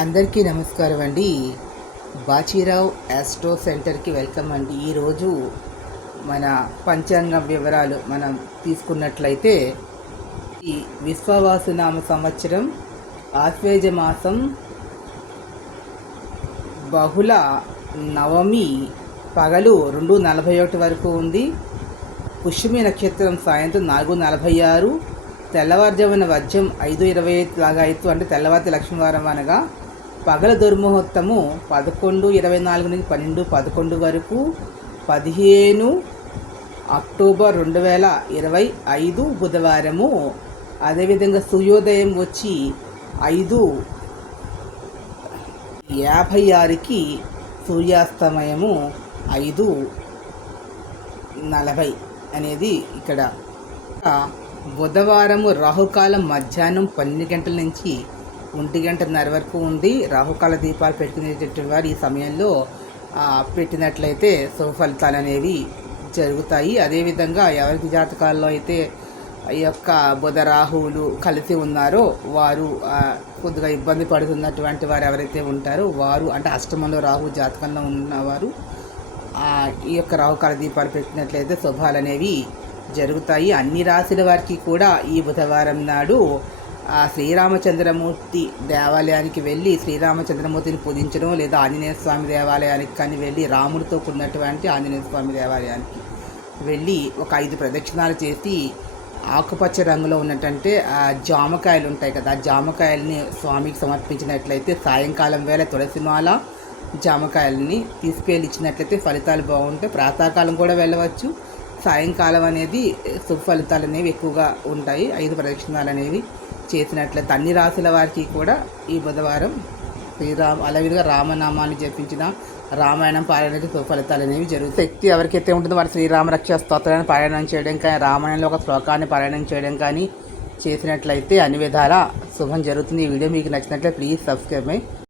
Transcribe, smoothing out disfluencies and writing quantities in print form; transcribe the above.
అందరికీ నమస్కారం అండి. బాచీరావు యాస్ట్రో సెంటర్కి వెల్కమ్ అండి. ఈరోజు మన పంచాంగం వివరాలు మనం తీసుకున్నట్లయితే ఈ విశ్వవాసునామ సంవత్సరం ఆశ్వేజ మాసం బహుళ నవమి పగలు 2:41 వరకు ఉంది. పుష్యమి నక్షత్రం సాయంత్రం 4:46, తెల్లవారుజామున వజ్రం 5:25 లాగా అయితే అంటే తెల్లవారి లక్ష్మీవారం అనగా పగల దుర్ముహూర్తము 11:24 నుంచి 12:11 వరకు 15 అక్టోబర్ 2025 బుధవారము. అదేవిధంగా సూర్యోదయం వచ్చి 5:56కి, సూర్యాస్తమయము 5:40 అనేది ఇక్కడ. బుధవారము రాహుకాలం మధ్యాహ్నం 12 గంటల నుంచి 1:30 వరకు ఉంది. రాహుకాల దీపాలు పెట్టుకునేటటువంటి వారు ఈ సమయంలో పెట్టినట్లయితే శుభ ఫలితాలు అనేవి జరుగుతాయి. అదేవిధంగా ఎవరికి జాతకాల్లో అయితే ఈ యొక్క బుధ రాహువులు కలిసి ఉన్నారో వారు కొద్దిగా ఇబ్బంది పడుతున్నటువంటి వారు ఎవరైతే ఉంటారో వారు, అంటే అష్టమంలో రాహు జాతకంలో ఉన్నవారు ఈ యొక్క రాహుకాల దీపాలు పెట్టినట్లయితే శుభాలు అనేవి జరుగుతాయి. అన్ని రాశుల వారికి కూడా ఈ బుధవారం నాడు శ్రీరామచంద్రమూర్తి దేవాలయానికి వెళ్ళి శ్రీరామచంద్రమూర్తిని పూజించడం, లేదా ఆంజనేయ స్వామి దేవాలయానికి కానీ వెళ్ళి రాముడితో ఉన్నటువంటి ఆంజనేయ స్వామి దేవాలయానికి వెళ్ళి ఒక 5 ప్రదక్షిణాలు చేసి ఆకుపచ్చ రంగులో ఉన్నటువంటి జామకాయలు ఉంటాయి కదా, ఆ జామకాయలని స్వామికి సమర్పించినట్లయితే సాయంకాలం వేళ తులసిమాల జామకాయలని తీసుకెళ్ళి ఇచ్చినట్లయితే ఫలితాలు బాగుంటాయి. ప్రాతకాలం కూడా వెళ్ళవచ్చు. సాయంకాలం అనేది శుభ ఫలితాలు అనేవి ఎక్కువగా ఉంటాయి. 5 ప్రదక్షిణాలు అనేవి చేసినట్లయితే అన్ని రాశుల వారికి కూడా ఈ బుధవారం అలావిధంగా రామనామాన్ని జపించిన రామాయణం పారాయణకి శుభ ఫలితాలు అనేవి జరుగుతాయి. శక్తి ఎవరికైతే ఉంటుందో వారు శ్రీరామ రక్ష స్తోత్రాన్ని పారాయణం చేయడం కానీ, రామాయణంలో ఒక శ్లోకాన్ని పారాయణం చేయడం కానీ చేసినట్లయితే అన్ని విధాల శుభం జరుగుతుంది. ఈ వీడియో మీకు నచ్చినట్లయితే ప్లీజ్ సబ్స్క్రైబ్ మై